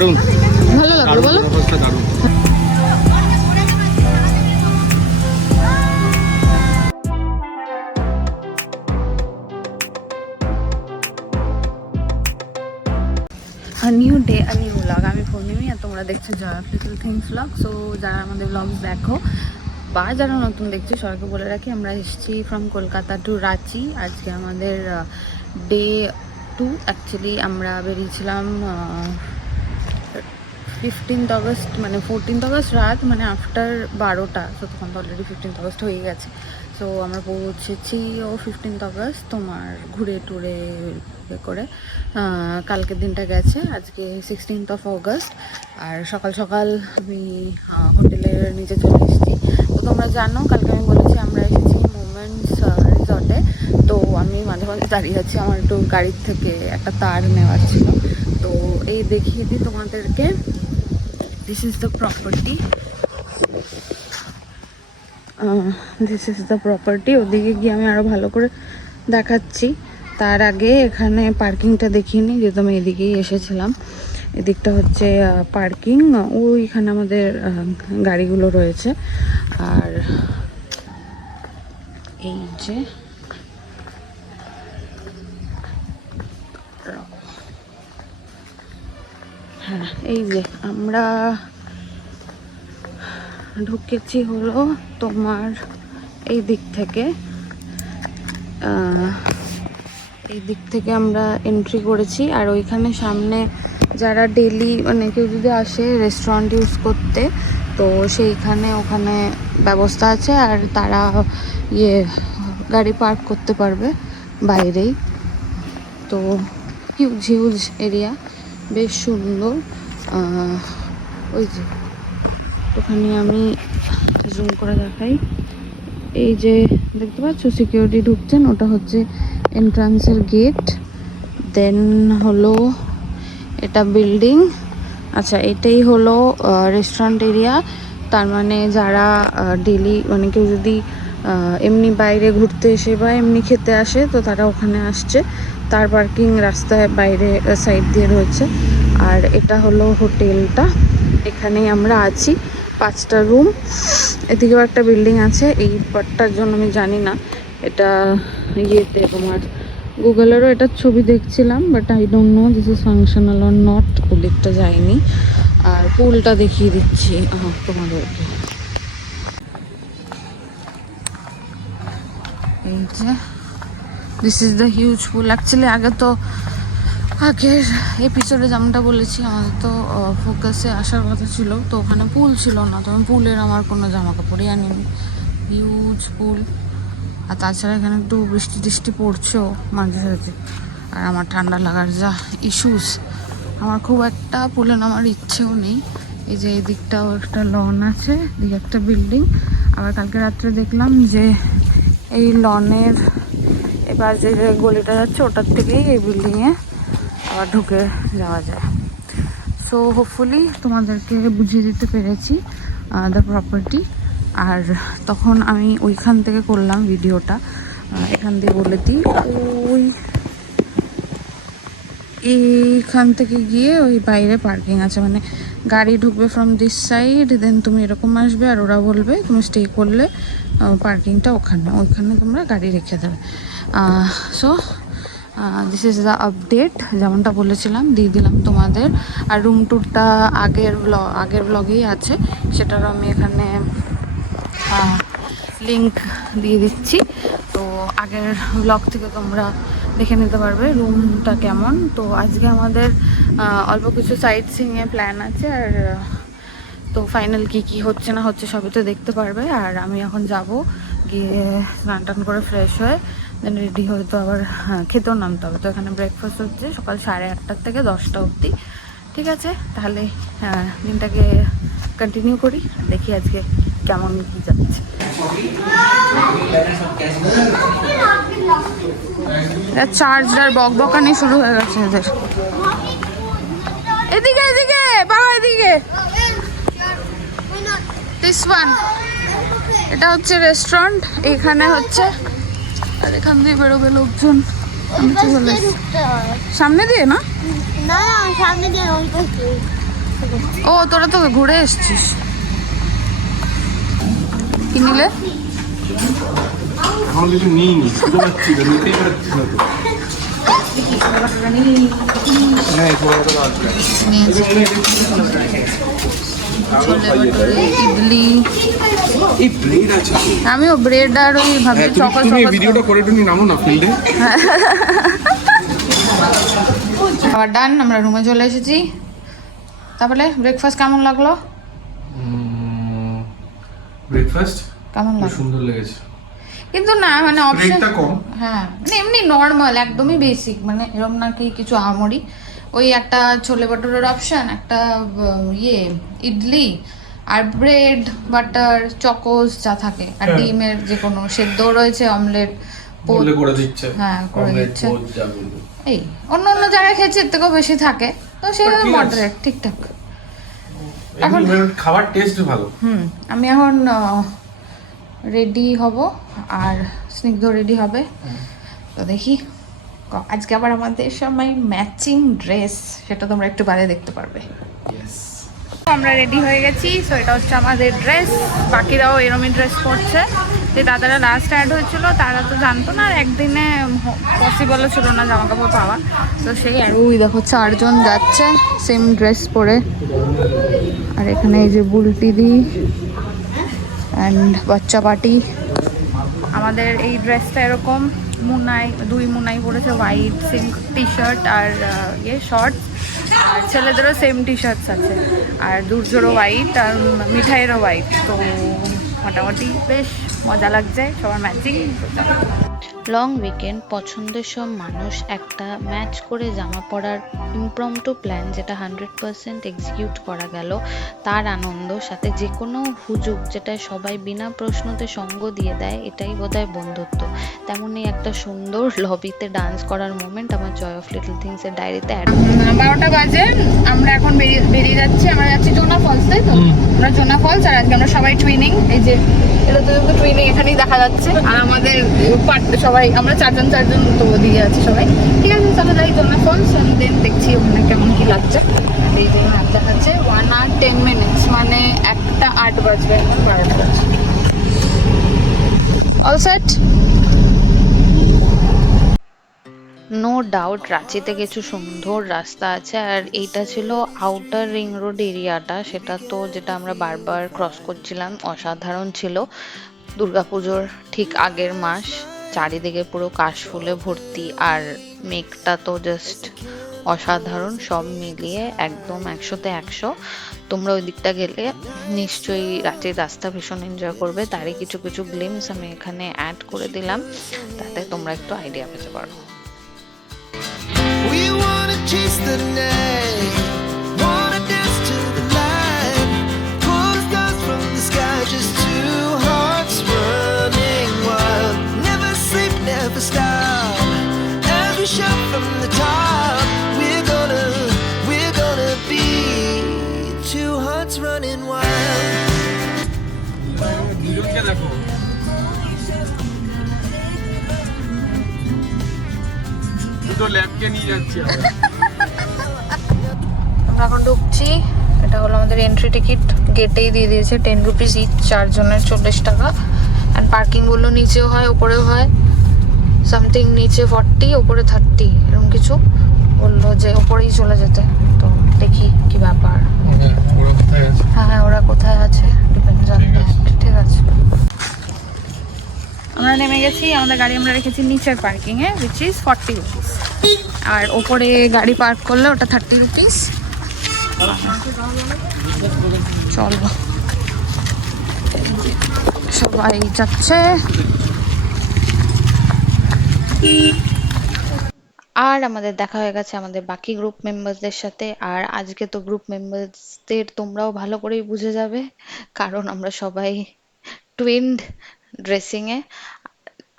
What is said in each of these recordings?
দারুণ, ভালো লাগলো বলো। দারুণ। নিউ ডে আর নিউ ব্লগ। আমি পূর্ণিমি আর তোমরা দেখছো Jaya little things vlog. So যারা আমাদের ব্লগ দেখো বা যারা নতুন দেখছো সবাইকে বলে রাখি আমরা এসেছি ফ্রম কলকাতা টু রাঁচি। আজকে আমাদের ডে 2। অ্যাকচুয়ালি আমরা বেরিয়েছিলাম 15th অগস্ট, মানে 14th অগস্ট রাত, মানে আফটার 12টা। সো তখন তো অলরেডি 15th অগস্ট হয়ে গেছে। সো আমরা পৌঁছেছি 15th অগস্ট তোমার ঘুরে টুরে করে। কালকের দিনটা গেছে, আজকে 16th অফ অগস্ট। আর সকাল সকাল আমি হোটেলের নিচে চলে এসেছি। তো তোমরা জানো কালকে আমি বলেছি আমরা এসেছি মোমেন্টস রিসর্টে। তো আমি মাঝে মাঝে দাঁড়িয়ে আছি, আমার একটু গাড়ির থেকে একটা তার নেওয়ার ছিল। তো এই দেখিয়ে দিই তোমাদেরকে, this is the property. This is the property. ওদিকে গিয়ে আমি আরও ভালো করে দেখাচ্ছি। তার আগে এখানে পার্কিংটা দেখিয়ে নিই, যেহেতু আমি এদিকেই এসেছিলাম। এদিকটা হচ্ছে পার্কিং, ওইখানে আমাদের গাড়িগুলো রয়েছে। আর এই যে হ্যাঁ, এই যে আমরা ঢুকেছি হলো তোমার এই দিক থেকে। এই দিক থেকে আমরা এন্ট্রি করেছি। আর ওইখানে সামনে যারা ডেলি মানে কেউ যদি আসে রেস্টুরেন্ট ইউজ করতে, তো সেইখানে ওখানে ব্যবস্থা আছে। আর তারা গাড়ি পার্ক করতে পারবে বাইরেই। তো হিউজ হিউজ এরিয়া, বেশ সুন্দর। ওই যে ওখানে আমি জুম করে দেখাই, এই যে দেখতে পাচ্ছ সিকিউরিটি ঢুকছেন, ওটা হচ্ছে এন্ট্রান্সের গেট। দেন হলো এটা বিল্ডিং। আচ্ছা, এটাই হলো রেস্টুরেন্ট এরিয়া। তার মানে যারা ডেলি মানে কেউ যদি এমনি বাইরে ঘুরতে এসে বা এমনি খেতে আসে, তো তারা ওখানে আসছে। তার পার্কিং রাস্তায় বাইরে সাইড দিয়ে রয়েছে। আর এটা হলো হোটেলটা, এখানেই আমরা আছি। 5টা রুম। এদিকেও একটা বিল্ডিং আছে, এই পার্টটার জন্য আমি জানি না এটা ইয়েতে তোমার গুগলেরও এটার ছবি দেখছিলাম, but I don't know this is functional or not. ওদিকটা যাইনি। আর পুলটা দেখিয়ে দিচ্ছি তোমাদেরকে। এই যে this is the huge pool. Actually আগের এপিসোডে যেমনটা বলেছি, আমাদের তো ফোকাসে আসার কথা ছিল, তো ওখানে পুল ছিল না। তো আমি পুলের আমার কোনো জামা কাপড়ই আনিনি। হিউজ পুল। আর তাছাড়া এখানে একটু বৃষ্টি টিষ্টি পড়ছেও মাঝে সাঝে। আর আমার ঠান্ডা লাগার যা ইস্যুস, আমার খুব একটা পুলে নামার ইচ্ছেও নেই। এই যে এই দিকটাও একটা লন আছে, এদিকে একটা বিল্ডিং। আবার কালকে রাত্রে দেখলাম যে এই লনের এবার যে গলিটা যাচ্ছে ওটার থেকেই এই বিল্ডিংয়ে আবার ঢুকে যাওয়া যায়। সো হোপফুলি তোমাদেরকে বুঝিয়ে দিতে পেরেছি দ্য প্রপার্টি। আর তখন আমি ওইখান থেকে করলাম ভিডিওটা। এখান দিয়ে বলে দিই, এইখান থেকে গিয়ে ওই বাইরে পার্কিং আছে, মানে গাড়ি ঢুকবে ফ্রম দিস সাইড, দেন তুমি এরকম আসবে আর ওরা বলবে তুমি স্টে করলে পার্কিংটা ওইখানে তোমরা গাড়ি রেখে দেবে। So this is the update, যেমনটা বলেছিলাম দিয়ে দিলাম তোমাদের। আর রুম ট্যুরটা আগের ব্লগেই আছে, সেটারও আমি এখানে লিঙ্ক দিয়ে দিচ্ছি। তো আগের ব্লগ থেকে তোমরা দেখে নিতে পারবে রুমটা কেমন। তো আজকে আমাদের অল্প কিছু সাইট সিইংয়ে প্ল্যান আছে। আর তো ফাইনাল কি হচ্ছে না হচ্ছে সবই তো দেখতে পারবে। আর আমি এখন যাব, গিয়ে স্নান টান করে ফ্রেশ হয়ে দেন রেডি হয়ে তো আবার খেতেও নামতে হবে। তো এখানে ব্রেকফাস্ট হচ্ছে সকাল 8:30 থেকে 10টা অবধি। ঠিক আছে, তাহলে দিনটাকে কন্টিনিউ করি, দেখি আজকে কেমন কি যাচ্ছে। চার্জার বকবকানি শুরু হয়ে গেছে এদের। এদিকে এদিকে বাবা, এদিকে দিস ওয়ান। এটা হচ্ছে রেস্টুরেন্ট, এখানে হচ্ছে। আর এখান দিয়ে বেরোবে লোকজন। সামনে দিয়ে না, না সামনে দিয়ে ও তোরা তো ঘুরে এসছিস। কি নিলে? এখন কিছু নিইনি, শুধু পাচ্ছি তো, নিতেই পারছি না তো। হ্যাঁ, ছোলাটা আছে। ছোলে ভটুরে, ইডলি। এই ব্রেড আছে তো। আমিও ব্রেড আর ওই ভাবছি হ্যাঁ, চকো তুমি চকো। ভিডিওটা করে একটু নামো না ফিল্ডে। আবার ডান, আমরা রুমে চলে এসেছি। তারপরে ব্রেকফাস্ট কেমন লাগলো? ব্রেকফাস্ট কেমন খুব লাগলো? সুন্দর লেগেছে, কিন্তু না মানে অপশন রেটটা কম। হ্যাঁ মানে এমনি নর্মাল, একদমই বেসিক, মানে এরকম না কি কিছু আহামরি। ওই একটা ছোলে ভটুরের অপশন, একটা ইডলি, আর ব্রেড বাটার চকোস যা থাকে, আর হ্যাঁ। ডিমের যে কোনো সেদ্ধ রয়েছে, অমলেট, বললে করে দিচ্ছে। হ্যাঁ করে Omelette, দিচ্ছে। পোচ, যা বলবে। এই অন্য অন্য জায়গায় খেয়েছি এর থেকেও বেশি থাকে, তো সেটা ঠিক আছে। মডারেট ঠিকঠাক। এমনি মানে খাবার টেস্ট ভালো। আমি এখন রেডি হব, আর স্নিগ্ধ রেডি হবে। তো দেখি আজকে আবার আমাদের সবাই ম্যাচিং ড্রেস, সেটা তোমরা একটু বাদে দেখতে পারবে। আমরা রেডি হয়ে গেছি, সো এটা হচ্ছে আমাদের ড্রেস। বাকিরাও এরমই ড্রেস পরছে। যে দাদারা লাস্ট অ্যাড হয়েছিল তারা তো জানতো না, আর একদিনে পসিবলও ছিল না জামা কাপড় পাওয়া, তো সেই আর ওই দেখো 4 জন যাচ্ছে সেম ড্রেস পরে। আর এখানে এই যে বুলটি দি অ্যান্ড বাচ্চা পার্টি। আমাদের এই ড্রেসটা এরকম মুনাই, 2 মুনাই পড়েছে, হোয়াইট সেম টি শার্ট আর শর্টস, আর ছেলেদেরও সেম টি শার্টস আছে, আর দুর্যোরও হোয়াইট আর মিঠাইয়েরও হোয়াইট। তো মোটামুটি বেশ মজা লাগছে, সবার ম্যাচিং। লং উইকেন্ড পছন্দের সব মানুষ একটা ম্যাচ করে জামা পরার ইমপ্রম্পটু প্ল্যান, যেটা 100% এক্সিকিউট করা গেল, তার আনন্দ, সাথে যে কোনো হুজুগ যেটা সবাই বিনা প্রশ্নতে সঙ্গ দিয়ে দেয়, এটাই বোধহয় বন্ধুত্ব। তেমনই একটা সুন্দর লবিতে ডান্স করার মোমেন্ট আমার জয় অফ লিটল থিংসের ডায়েরিতে অ্যাড। 12টা বাজে, আমরা এখন বেরিয়ে যাচ্ছি। আমরা যাচ্ছি জোনা ফলস, তাই তো? আমরা জোনা ফলস, আর আজকে আমরা সবাই টুইনিং। এই যে এটা তো টুইনিং এখানেই দেখা যাচ্ছে। আর আমাদের সবাই আমরা 4 জন তো দিয়ে আছি সবাই। ঠিক আছে, তাহলে যাই জোনা ফলস, দেন দেখছি ওখানে কেমন কি লাগছে। এই যে ম্যাপ দেখাচ্ছে 1 hour 10 minutes, মানে 1:08 বাজবে, এখন 12টা বাজে। All set. নো ডাউট রাঁচিতে কিছু সুন্দর রাস্তা আছে, আর এইটা ছিল আউটার রিং রোড এরিয়াটা, সেটা তো যেটা আমরা বারবার ক্রস করছিলাম, অসাধারণ ছিল। দুর্গাপুজোর ঠিক আগের মাস, চারিদিকে পুরো কাশফুলে ভর্তি, আর মেঘটা তো জাস্ট অসাধারণ, সব মিলিয়ে একদম 100-তে 100। তোমরা ওই দিকটা গেলে নিশ্চয়ই রাঁচির রাস্তা ভীষণ এনজয় করবে, তারই কিছু কিছু গ্লিমস আমি এখানে অ্যাড করে দিলাম, তাতে তোমরা একটু আইডিয়া পেতে পারো। We wanna chase the night, wanna dance to the light, pull the stars from the sky, just 2 hearts running wild. Never sleep, never stop, as we shout from the top. We're gonna be 2 hearts running wild. দুজনকে দেখো, দুটো ল্যাবকে নিয়ে যাচ্ছি আমরা। আমরা এখন ঢুকছি। এটা হলো আমাদের এন্ট্রি টিকিট, গেটেই দিয়ে দিয়েছে 10 রুপিস ইচ, 4 জনের 40 টাকা। অ্যান্ড পার্কিংগুলো নিচেও হয় ওপরেও হয়, সামথিং নিচে 40 ওপরে 30 এরকম কিছু বললো, যে ওপরেই চলে যেতে। তো দেখি কি ব্যাপার। ওরা কোথায় আছে? হ্যাঁ ওরা কোথায় আছে ডিপেন্ডস অন দ্যাট। ঠিক আছে, আমরা নেমে গেছি, আমাদের গাড়ি আমরা রেখেছি নিচের পার্কিংয়ে, উইচ ইজ 40 রুপিস, আর ওপরে গাড়ি পার্ক করলে ওটা 30 রুপিস। চলো সবাই যাচ্ছে। আর আমাদের দেখা হয়ে গেছে আমাদের বাকি গ্রুপ মেম্বারসদের সাথে, আর আজকে তো গ্রুপ মেম্বারসদের তোমরাও ভালো করেই বুঝে যাবে, কারণ আমরা সবাই টুইনড ড্রেসিংয়ে।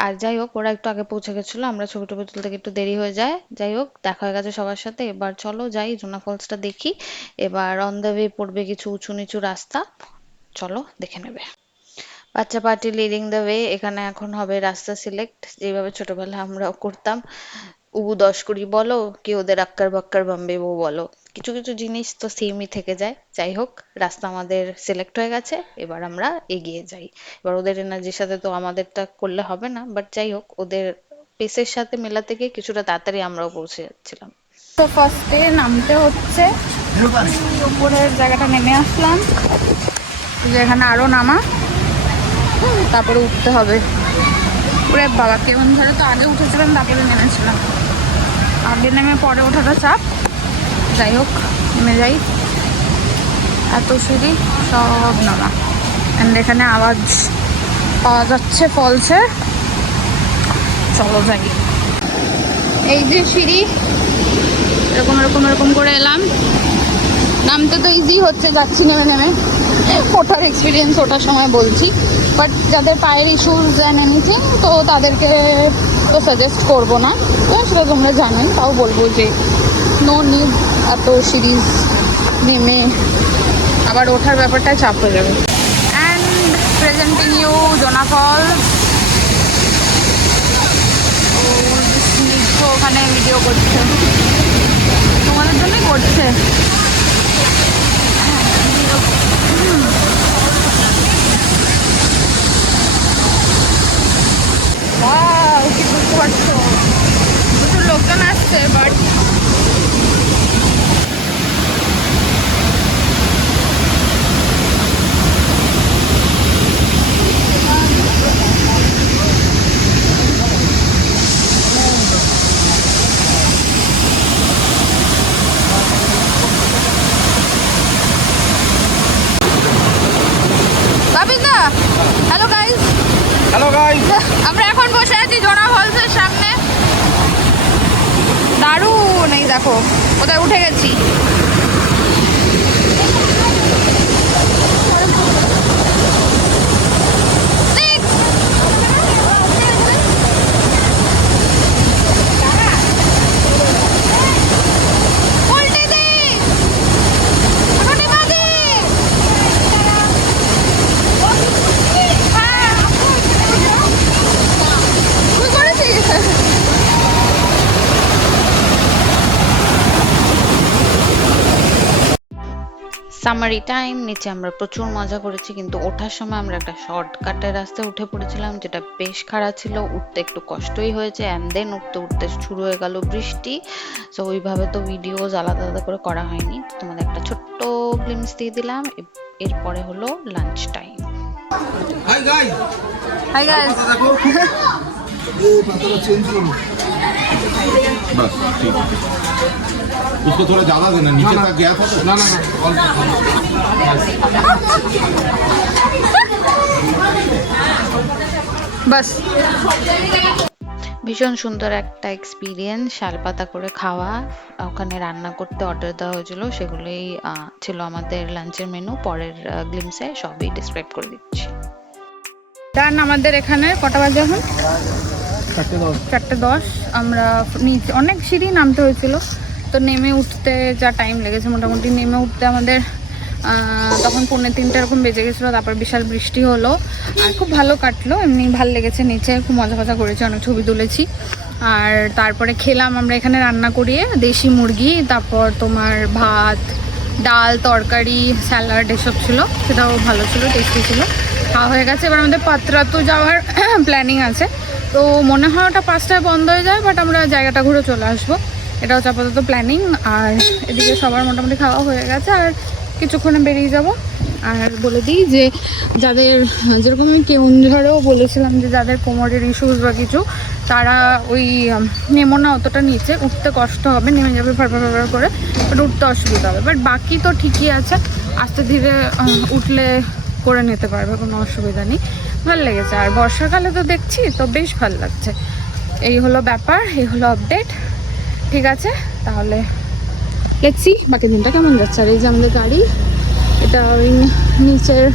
আর যাই হোক, ওরা একটু আগে পৌঁছে গেছিলো, আমরা ছবি টবি তুলতে একটু দেরি হয়ে যায়। যাই হোক, দেখা হয়ে গেছে সবার সাথে, এবার চলো যাই জোনা ফলসটা দেখি। এবার অন দ্য ওয়ে পড়বে কিছু উঁচু নিচু রাস্তা, চলো দেখে নেবে। বাচ্চা পার্টি লিডিং দ্য ওয়ে। এখানে এখন হবে রাস্তা সিলেক্ট, যেভাবে ছোটবেলায় আমরাও করতাম। উবু 10 কুড়ি বলো, কি ওদের আক্কার বাক্কার বাম্বে বউ বলো, কিছু কিছু জিনিস তো সেমই থেকে যায়। যাই হোক, রাস্তা আমাদের সিলেক্ট হয়ে গেছে, এবার আমরা এগিয়ে যাই। এবার ওদের এনার্জির সাথে তো আমাদেরটা করলে হবে না, বাট যাই হোক, ওদের পেসের সাথে মেলাতে গিয়ে কিছুটা তাড়াতাড়ি আমরাও পৌঁছে যাচ্ছিলাম। তো ফার্স্টে নামতে হচ্ছে, উপরের জায়গাটা নেমে আসলাম, যেখানে আরো নামা, তারপরে উঠতে হবে। ওরে বাবা, কেমন ধরে তো আগে উঠেছিলাম তারপরে নেমেছিলাম, আগে নেমে পরে ওঠাটা চাপ। যাই হোক, নেমে যাই। এত সিঁড়ি, সব নামা, অ্যান্ড এখানে আওয়াজ পাওয়া যাচ্ছে ফলসের। চলো যাই। এই যে সিঁড়ি, এরকম এরকম এরকম করে এলাম। নামতে তো ইজি হচ্ছে, যাচ্ছি নেমে নেমে। ওঠার এক্সপিরিয়েন্স ওঠার সময় বলছি, বাট যাদের পায়ের ইস্যুস অ্যান্ড এনিথিং, তো তাদেরকে তো সাজেস্ট করবো না, তো সেটা তোমরা জানোই। তাও বলবো যে নো নিড এত সিরিজ নেমে আবার ওঠার ব্যাপারটা চাপ হয়ে যাবে। অ্যান্ড প্রেজেন্টিং ইউ জোনাফল। ওখানে ভিডিও করছে, তোমাদের জন্যই করছে। কি বুঝতে পারছো, প্রচুর লোকজন আসছে, but hello guys, hello guys, আমরা এখন বসে আছি জোনা ফলসের সামনে। দারুণ, এই দেখো কোথায় উঠে গেছি। সামারি টাইম, নিচে আমরা প্রচুর মজা করেছি, কিন্তু ওঠার সময় আমরা একটা শর্টকাটের রাস্তায় উঠে পড়েছিলাম, যেটা বেশ খারাপ ছিল। উঠতে একটু কষ্টই হয়েছে, অ্যান্ড দেন উঠতে উঠতে শুরু হয়ে গেল বৃষ্টি। সো ওইভাবে তো ভিডিওজ আলাদা আলাদা করে করা হয়নি, তোমাদের একটা ছোট্ট গ্লিমস দিয়ে দিলাম। এরপরে হলো lunch time. Hi guys, hi guys, बस ठीक है। उसको थोड़ा ज्यादा देना, नीचे तक गया था तो। না না না, বাস। ভীষণ সুন্দর একটা এক্সপিরিয়েন্স, শালপাতা করে খাওয়া, ওখানে রান্না করতে অর্ডার দেওয়া হয়েছিল, সেগুলোই ছিল আমাদের লাঞ্চের মেনু। পরের গ্লিমসে সবই ডিসক্রাইব করে দিচ্ছি। ডান, আমাদের এখানে কটা বাজে এখন? 4:10। আমরা নিচে অনেক সিঁড়ি নামতে হয়েছিল, তো নেমে উঠতে যা টাইম লেগেছে, মোটামুটি নেমে উঠতে আমাদের তখন 2:45 এরকম বেজে গেছিলো। তারপর বিশাল বৃষ্টি হলো, আর খুব ভালো কাটলো, এমনি ভালো লেগেছে। নিচে খুব মজা ফজা করেছি, অনেক ছবি তুলেছি। আর তারপরে খেলাম আমরা এখানে রান্না করিয়ে দেশি মুরগি, তারপর তোমার ভাত, ডাল, তরকারি, স্যালাড এসব ছিল, সেটাও ভালো ছিল, টেস্টি ছিল। খাওয়া হয়ে গেছে। এবার আমাদের পাত্রাতু যাওয়ার প্ল্যানিং আছে, তো মনে হয় ওটা 5টায় বন্ধ হয়ে যায়, বাট আমরা জায়গাটা ঘুরে চলে আসবো, এটা হচ্ছে আপাতত প্ল্যানিং। আর এদিকে সবার মোটামুটি খাওয়া হয়ে গেছে, আর কিছুক্ষণে বেরিয়ে যাব। আর বলে দিই যে যাদের, যেরকম আমি কেউনঝড়েও বলেছিলাম যে যাদের কোমরের ইস্যুস বা কিছু, তারা ওই নেমো না অতটা নিচে, উঠতে কষ্ট হবে, নেমে যাবে ফারফার ফারফার করে, বাট উঠতে অসুবিধা হবে। বাট বাকি তো ঠিকই আছে, আস্তে ধীরে উঠলে করে নিতে পারবে, কোনো অসুবিধা নেই। ভালো লেগেছে, আর বর্ষাকালে তো দেখছি তো বেশ ভালো লাগছে। এই হলো ব্যাপার, এই হলো আপডেট। ঠিক আছে, তাহলে লেটস সি বাকি দিনটা কেমন যাচ্ছে। আর এই যে আমাদের গাড়ি, এটা ওই নিচের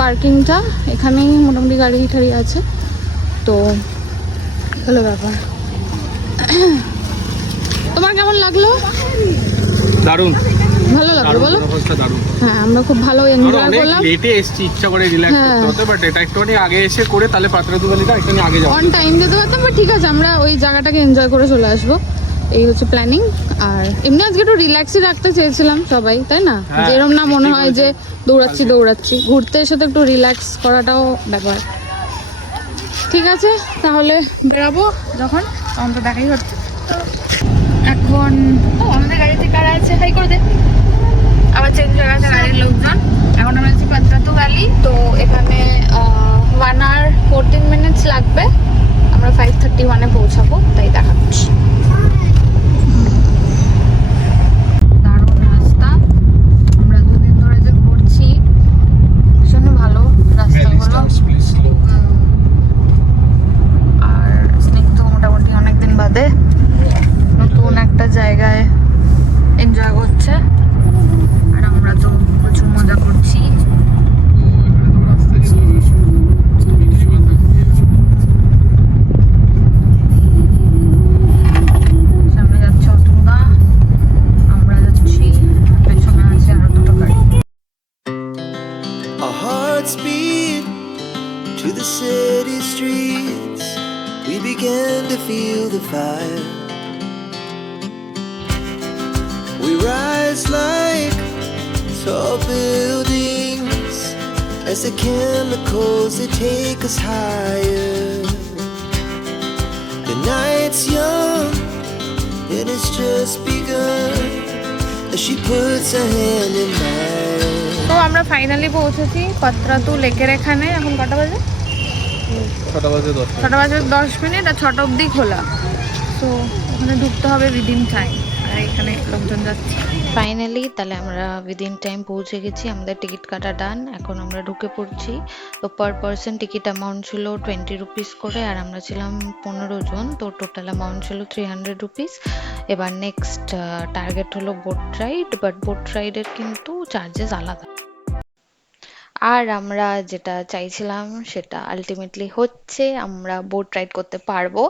পার্কিংটা, এখানেই মোটামুটি গাড়ি ঠাড়ি আছে, তো হলো ব্যাপার। তোমার কেমন লাগলো? দারুণ, ভালো লাগলো বলো? অবস্থা দারুণ। হ্যাঁ, আমরা খুব ভালো এনজয় করলাম। লেটে এসেছি, ইচ্ছা করে রিল্যাক্স করতে হতো, বাট এটা একটুখানি আগে এসে করে তাহলে পাত্রাতু গলিটা একটুখানি আগে যাবো। অন টাইম যেতে পারতাম, বাট ঠিক আছে, আমরা ওই জায়গাটাকে এনজয় করে চলে আসবো। এই হচ্ছে প্ল্যানিং। আর এমনি আজকে একটু রিল্যাক্সই রাখতে চেয়েছিলাম সবাই, তাই না? হ্যাঁ, যেরকম না মনে হয় যে বলছেন। দৌড়াচ্ছি, ঘুরতে এসে তো একটু রিল্যাক্স করাটাও ব্যাপার। ঠিক আছে, তাহলে বেরাবো যখন, তখন তো দেখাই হচ্ছে। এখন আমাদের গাড়িতে কারা আছে, হাই করে দে। আবার চেঞ্জ হয়ে গেছে গাড়ির লোকজন। এখন আমরা আছি পাত্রাতু ভ্যালি। তো এখানে 1 hour 14 minutes লাগবে, আমরা 5:31 পৌঁছাবো, তাই দেখাচ্ছি। দারুণ রাস্তা, আমরা 2 দিন ধরে যে ঘুরছি, ভীষণ ভালো রাস্তাগুলো। আর স্নিগ্ধ মোটামুটি অনেকদিন বাদে নতুন একটা জায়গায় এনজয় করছে, আর আমরা তো প্রচুর মজা করছি। সামনে যাচ্ছে অতুলদা, আমরা যাচ্ছি, পেছনে আছে আরো 2টো গাড়ি। Our hearts beat to the city streets. We began to feel the fire. We rise like tall buildings as the chemicals they take us higher. The night's young and it's just begun as she puts her hand in mine. তো আমরা finally পৌঁছেছি পাত্রাতু লেকের এখানে। এখন কটা বাজে? 6টা বাজে 10 6টা বাজে 10 মিনিট, আর 6টা অবধি খোলা। তো ওখানে ঢুকতে হবে উইদিন টাইম, আর এখানে লোকজন যাচ্ছে। ফাইনালি তাহলে আমরা উইদিন টাইম পৌঁছে গেছি, আমাদের টিকিট কাটা ডান। এখন আমরা ঢুকে পড়ছি। তো পার পার্সন টিকিট অ্যামাউন্ট ছিল 20 রুপিস করে, আর আমরা ছিলাম 15 জন, তো টোটাল অ্যামাউন্ট ছিল 300 রুপিস। এবার নেক্সট টার্গেট হলো বোট রাইড, বাট বোট রাইডের কিন্তু চার্জেস আলাদা। আর আমরা যেটা চাইছিলাম সেটা আলটিমেটলি হচ্ছে, আমরা বোট রাইড করতে পারবো।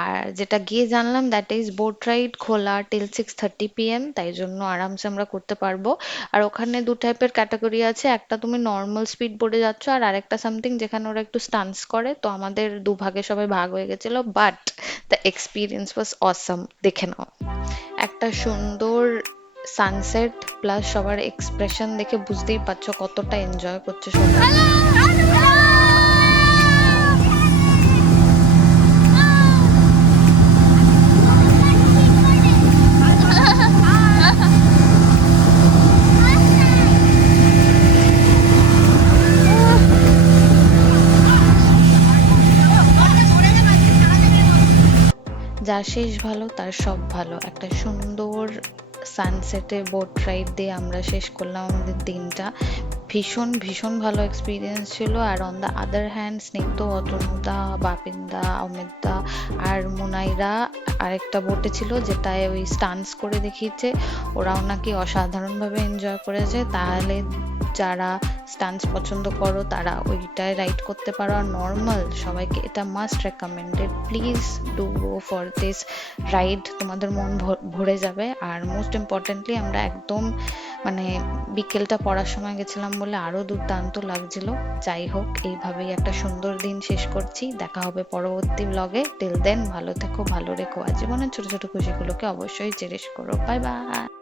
আর যেটা গিয়ে জানলাম দ্যাট ইজ বোট রাইড খোলা টিল 6:30 PM, তাই জন্য আরামসে আমরা করতে পারবো। আর ওখানে 2 টাইপের ক্যাটাগরি আছে, একটা তুমি নর্মাল স্পিড বোটে যাচ্ছ, আর আরেকটা সামথিং যেখানে ওরা একটু স্টান্স করে। তো আমাদের 2 ভাগে সবাই ভাগ হয়ে গেছিলো, but the experience was awesome. দেখে নাও, একটা সুন্দর সানসেট প্লাস সবার এক্সপ্রেশন দেখে বুঝতেই পারছো কতটা এনজয় করছে সবাই। যার শেষ ভালো তার সব ভালো। একটা সুন্দর সানসেটে বোট রাইড দিয়ে আমরা শেষ করলাম আমাদের দিনটা। ভীষণ ভীষণ ভালো এক্সপিরিয়েন্স ছিল। আর অন দ্য আদার হ্যান্ড স্নিগ্ধ, অতনুদা, বাপিনদা, অমিতদা আর মুনাইরা আরেকটা বোটে ছিল যেটায় ওই স্টান্স করে দেখিয়েছে, ওরাও নাকি অসাধারণভাবে এনজয় করেছে। তাহলে যারা স্টান্স পছন্দ করো তারা ওইটায় রাইড করতে পারো। আর নর্মাল সবাইকে এটা must recommended, please do go for this ride, তোমাদের মন ভরে যাবে। আর মোস্ট ইম্পর্টেন্টলি আমরা একদম মানে বিকেলটা পড়ার সময় গেছিলাম বলে আরো দুর্দান্ত লাগছিল। যাই হোক, এইভাবেই একটা সুন্দর দিন শেষ করছি। দেখা হবে পরবর্তী ব্লগে। টিল দেন ভালো থেকো, ভালো রেখো, আর জীবনের ছোট ছোট খুশিগুলোকে অবশ্যই চেরিশ করো। Bye bye.